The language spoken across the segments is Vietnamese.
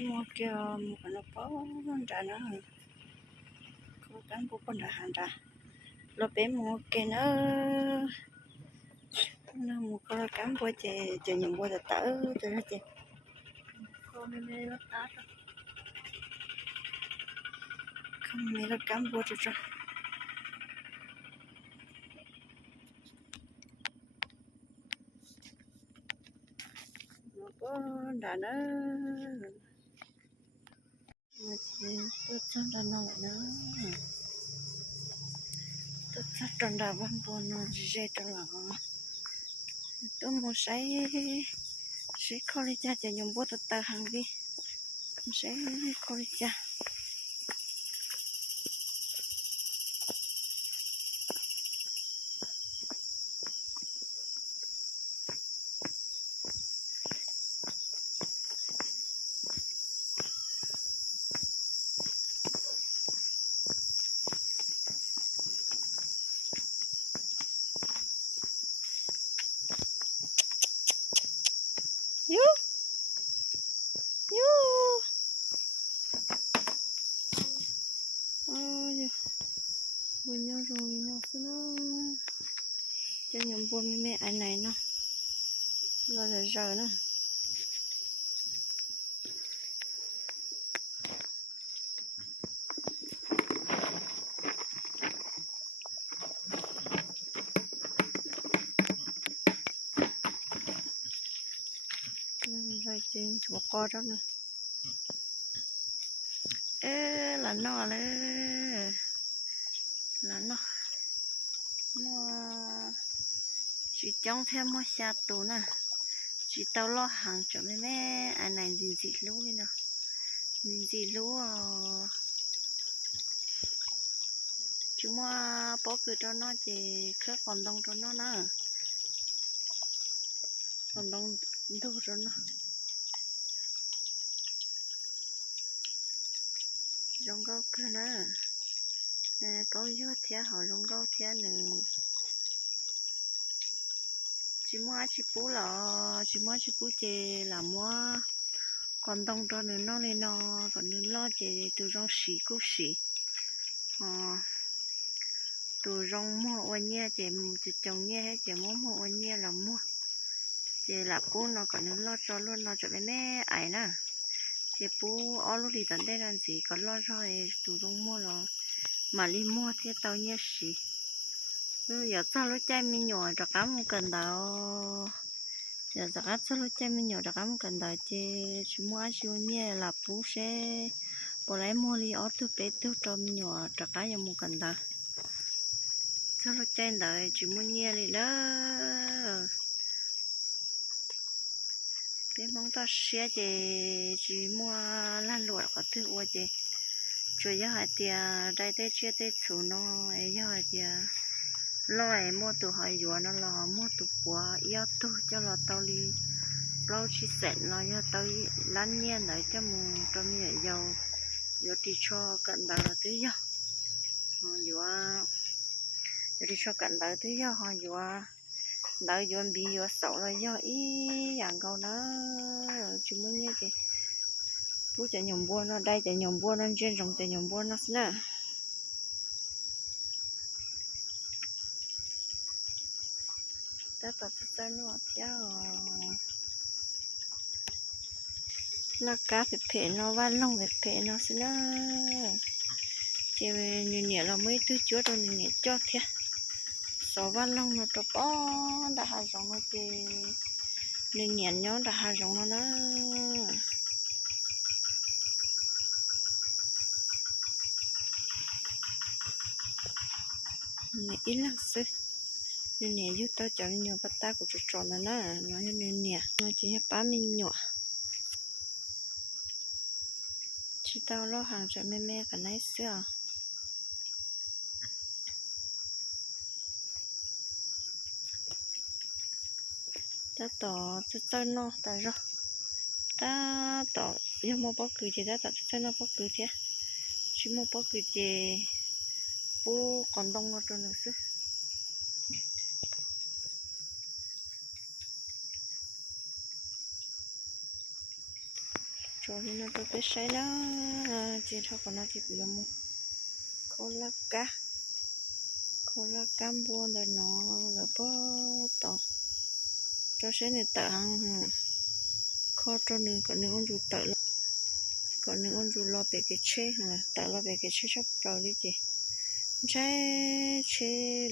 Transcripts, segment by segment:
mua kia cái nó có trả nó có cán bộ con đã hàng trả lo bé mua cái nó. Nó mua cái cán bộ chè chè nhầm bộ tớ tớ nó chè con này này nó tát không này nó cán bộ cho cho nó có đã nó tôi cho đàn nó nó tôi cho đàn đà văn bộ nó dễ cho là tôi muốn say sẽ khó đi cha chỉ nhung bố tôi ta hàng đi. Sẽ khó đi cha Yo. Yo. Ôi Buồn nhau rồi nó cứ nó cho buồn mẹ, anh này nó Lo giờ giờ nó. Rồi trên chỗ co đó nè ê, là nó lê là nó. Mua chỉ trong thêm mua xa tù nè. Chỉ tao lo hàng cho mấy mẹ. Anh à, này gì gì lú đi nè gì gì lú à, chú mua bó cửa cho nó chỉ khớp còn đông cho nó nè. Còn đông đâu cho nó. Rong gấu cơ nè, à, có vô thế họ rong gấu thế nữa chỉ mua chỉ bú lọ, chỉ mua chỉ bú chè là mua. Còn đông cho nên nó lên nó còn nên lo chè từ rong xì cũng xì. Ờ từ rong mua ô nhia chè chè trồng nhia hết, chè mua mua ô nhia là mua. Chè là bú nó còn nên lo cho luôn, nó cho đến mẹ ấy nè. Chè bố ở lúc đi tận đây làm gì còn lo cho từ rong mua rồi mà đi mua thế tao nhớ xì giờ sao lúc chơi mình nhỏ cho cá một cần đâu giờ giờ cá sao lúc chơi mình nhỏ cho cá một cần đâu chứ. Chỉ mua siêu nhẹ là bố xe bỏ lấy mua đi ở từ bé từ cho mình nhỏ cho cá giờ một cần đâu sao lúc chơi đâu chỉ mua nhẹ đi đó bé mong ta xe chứ chỉ mua lan lụa có thứ qua chứ. Chủ yếu là tiền đây tới chưa tới chủ nó, ấy giờ tiền lo ấy mua tụ hỏi vừa nó lo mua tụ bùa yếu tu cho lo tao đi lâu chỉ sẹn lo cho tao lăn nhiên đấy cho mù cho mẹ dầu. Giờ thì cho cận đó là thứ giờ vừa thì cho cận đó thứ giờ họ vừa đợi dọn bị dọn sậu rồi do ý, dạng câu đó. Chúng mới như kì bố chạy nhom bua nó, đây chạy nhom bua, nó trên rồng chạy nhom bua nó nè. Ta tập ta nó theo nó cá phải phê nó văn long phải phê nó xin nó chỉ như nhẹ là mấy thứ chúa đâu nhẹ cho thế. Số văn long nó cho bó đã hạ giống nó thì như nhẹ nhó đã hạ giống nó nó nhẹ ít lắm sư nên nè, giúp tao chọn nhiều bắt ta của trò là nó nó nó nên nè nó chỉ hết ba mình nhỏ chỉ tao lo hàng cho mẹ mẹ cái này xưa. Ta tỏ ta tao nó ta rồi ta tỏ nhưng mà bao cứ thì ta ta ta nó bao cứ thế. Chỉ một bao cứ thì bố còn đông nó cho nữa chứ. nó biết say nó chỉ thôi còn nó chỉ bị một cô lá cá cô lá cam buôn là nó là bơ tỏ cho sẽ này tặng kho cho nên còn nếu ông chủ tạ còn nếu ông chủ lo về cái chế là tạ lo về cái chế sắp cầu đi chị chế chế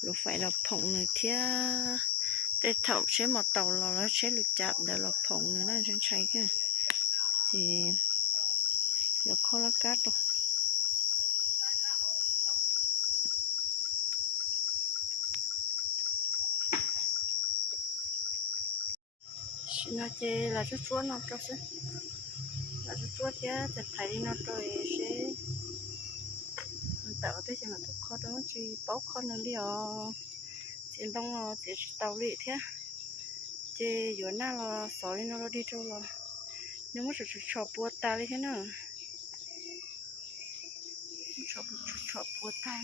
lúc phải là phồng người thia để thầu chế một tàu lò nó chế lục chạm để lọc phồng nữa nó sẽ cháy cái thì nó kho lá cát rồi. Nó chê là chút chúa nó cho xin? Là chút chúa chứ thật thấy nó rồi sẽ tạo thế mà tôi khó đó chỉ bóc khó nó đi ờ. ở chỉ đông ờ, chỉ tàu lị thế. Chỉ dưới na là sỏi nó đi đâu là nếu mà chụp bùa ta đi thế nào chụp chụp bùa ta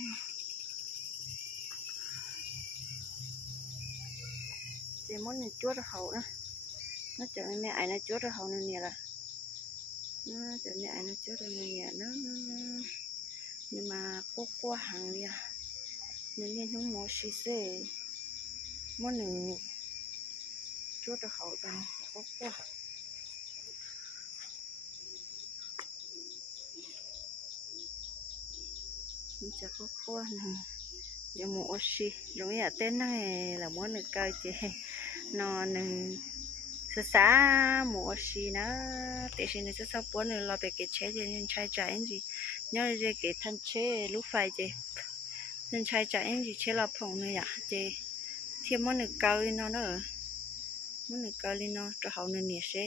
chỉ muốn này chúa hậu đó nó trở nên ai nó chúa hậu này nè là nó trở nên ai nó chúa rồi nè nó nhưng mà cô qua hàng đi à nên nên không mua xí xê mua nữ chúa được hậu rồi cô qua chả có qua nè giờ mua xí giống như tên này là muốn được coi chị nó nên sơ xa mua xí nó. Để xin nó sau bốn nữa là về cái chế cho nên trai trái gì. Nhớ là cái thân chế lúc phải chị nên trai trái gì chế là phòng này à, chị thêm muốn được coi nó nữa. Muốn được coi lên nó cho hậu nên nè sẽ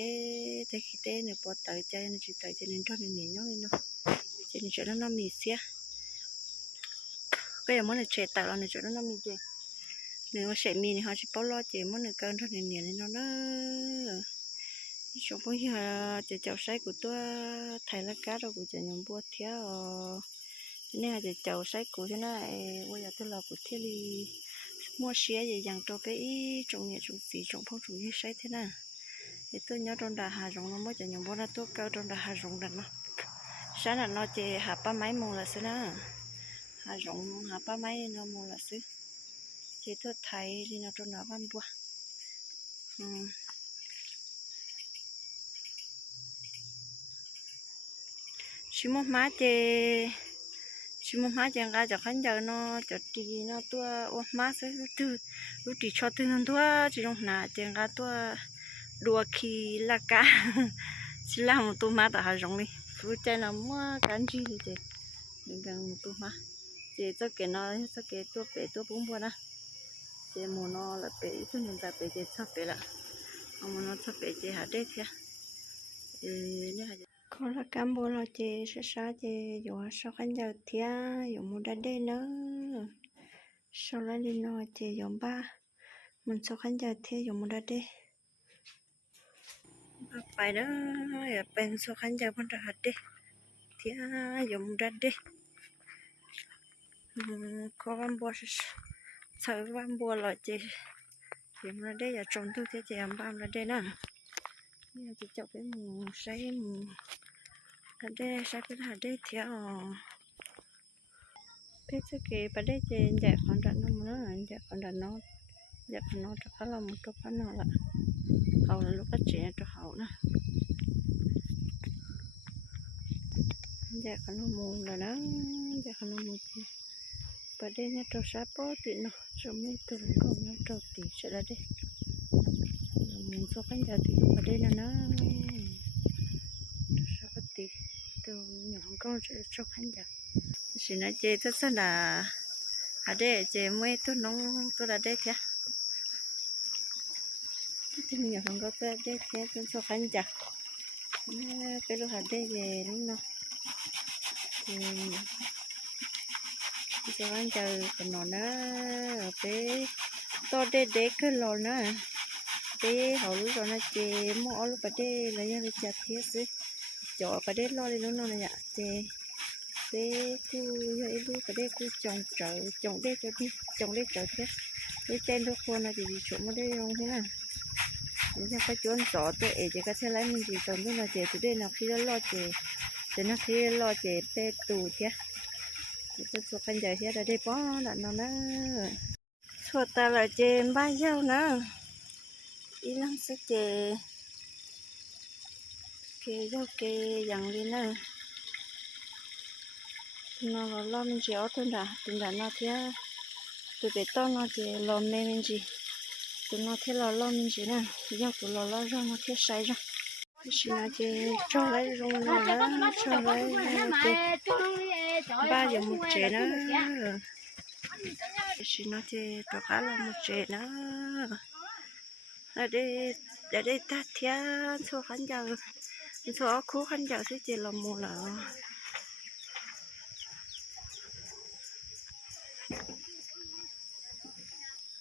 thế khi té nữa bỏ tới chơi nên chỉ tới cho nên cho nên nhớ lên nó. Cho nên chỗ đó nó mì xía bây giờ món được chế tạo là chỗ nó mì gì nếu mà sẽ mì thì họ chỉ bao lo chè món được cao thôi nên nè lên nó đó. Chúng bây giờ chè chậu sấy của tôi, thầy lá cá rồi của chè nhóm bua theo nên là chỉ chậu sấy của thế này, bây giờ tôi là của thiết đi. Mua xe gì dành cho cái trồng nhà trồng gì trồng phong trồng như sấy thế nào thì tôi nhớ trong đà hà rồng nó mới chè nhóm bua ra tôi cao, trong đà hà rồng đà nó sáng là nó chè hà ba máy mua là xứ đó hà rộng hà ba máy nó mua là xứ chỉ tôi thấy đi nó trong nó văn bua. Ừ. chỉ một má chè chỉ một má chè ra cho khán giờ nó cho chị nó tua ô má sẽ từ lúc chị cho từ nó tua chỉ lúc nà chè ra tua đua khi là cả chỉ làm một tu má tại hà rộng đi phụ chè nó mua cán gì thì chè đừng cần một tu má chè cho cái nó cho cái tua bể tua bún bún á. Chè mù nó là bể cho nên ta bể chè cho bể là ông nó cho bể chè hạt đấy thia ừ nè có là cam bồ là chị sẽ sa chị dùng sao khán giờ thia dùng một đợt đây nữa. Sau đó đi nó chị dùng ba? Mình sao khán giờ thia dùng một đợt đây. Phải đó bên sao khán giờ bên đợt đi thia dùng đợt đi có văn bồ sợ văn bồ là chị dùng ra đây là trồng tôi thế chị em ba ra đây nè. Nhưng chị chọc cái mù say mù. Ở đây sao cái hạt đây thì ở biết cái kì, bà đây chị dạy con đàn nó nữa dạy con đàn nó. Dạy con nó cho là một chút nó là hậu là lúc bắt trẻ cho hậu nữa dạy con nó mù rồi đó. Dạy con nó mù chị bà đây nha trâu sát bó thì nó. Cho mấy tuần con nó trâu tỷ sẽ là đây. Mình số khán giả thì ở đây là nó sao có tí từ nhỏ con sẽ cho khán giả chỉ nói chơi tất cả, là ở đây chơi mấy tôi nó tôi là đây thế thì nhỏ con có tôi đây thế tôi cho khán giả cái lúc ở đây về đúng không? จะวันจะกันนอนนะเป้ตอนเด็กๆขึ้นรอนะเป้เขารู้ตอนนะเจมอลูกประเดี๋ยวยังไปจัเทียสิจอประเดี๋ยวรอเลยน้อนๆเลยอะเจเป้กูยัยลูกประเดี๋ยวกูจองเจอจองได้จอที่จองได้จอเทียนี่เต้นทุกคนนะจะดีชมไม่ได้ยังไงนะนี่จะไปจวนสอตัวเอเจก็เช้ไรมันจะตอนนู้นนะเจจะได้นักที่รอเจจะนักที่รอเจเปตู่เที chút chút khăn giờ hết rồi đây bó là nó nó số ta là chỉ ba dâu nữa đi lắm sẽ chỉ kê dâu kê dặn đi nữa nó là lo mình chỉ ở thôi đã từng đã nó thế từ bé to nó chỉ lo mê mình chỉ tụi nó thế là lo mình chỉ nè dâu tụi lo lo ra nó thế sai ra chỉ là chỉ cho lấy rong nó cho lấy cái ba giờ một trẻ đó chỉ nó chỉ cho cá là một trẻ đó ở đây ở đây ta thia số khán giả số khu khán giả sẽ chỉ là một là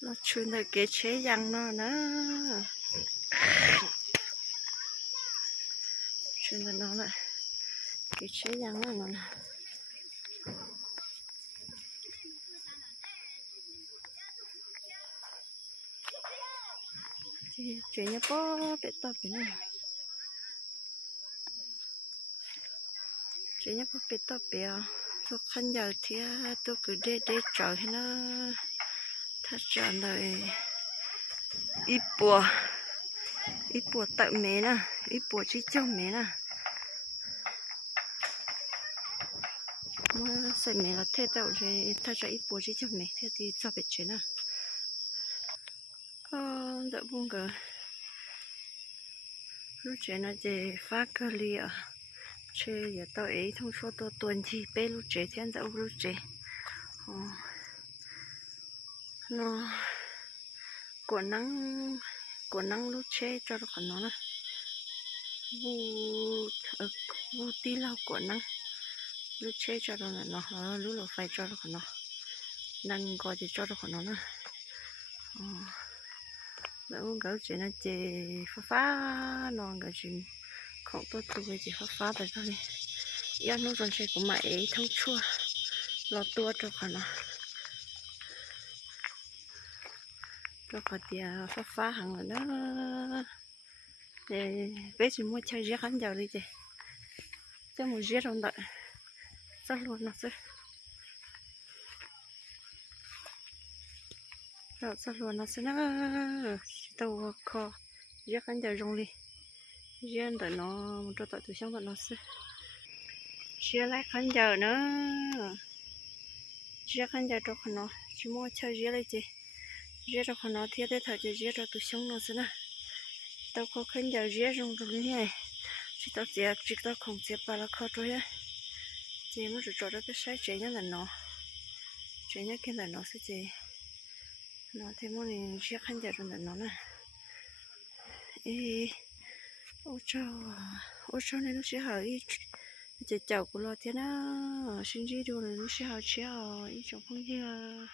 nó chuyên là cái chế răng nó nữa chuyên là nó là cái chế răng nó nè chuyện nhá bó bị to bị này. Chuyện nhá bó bị to bị à tôi ờ, khăn giờ thì ờ, tôi cứ để để chờ thế nó, thật chờ đời ít bùa. Ít bùa tạo mẹ nè, ít bùa chỉ cho mẹ nè. Mà sai mẹ là thế tao rồi thay ra ít bố chỉ cho mẹ, thế thì cho bé chuyện à? Ờ đã buông cả lúc chuyện là gì phát cơ li à chơi giờ tao ấy thông số tôi tuần thì bé lúc trẻ thiên đã lúc trẻ ờ. Nó của nắng của nắng lúc trẻ cho nó còn nó nè vu ở vu tí lao của nắng lúc chế cho nó là nó ờ, lúc là phải cho nó còn nó. Nắng thì cho nó còn nó nè bạn muốn gấu chuyện là chị phá phá, nó gấu chuyện không tốt tôi chị phá phá tại sao đi giờ nó còn chơi của mày thông chua, lo tua cho còn nó. Cho có tiền ờ, phá phá hàng rồi đó. Để bé chỉ mua chơi giết hắn giàu đi chị. Chơi một giết trong đợi. sahil wana sir ra sahil wana sir na ta wo ko ye kan de rong li ye de no mo to ta tu xiang de no sir xie lai kan de no xie kan de to kan no chi mo cha ye lai ji ye to kan no tie de ta ji ye to tu xiang no sir na. Ta ko kan de ye rong rong ni chi ta ji ji ta kong ji pa la ko to ye chị mới muốn cho đó cái sai chị nhất là nó. Chị nhất cái là nó sẽ chị nó thêm muốn mình chiếc khăn giờ rồi là nó nè. Ê, ô cho à. ô cho này nó sẽ hỏi chị chào của lo thế nào? Sinh gì đồ này nó sẽ hỏi chéo à. ý trong không gì à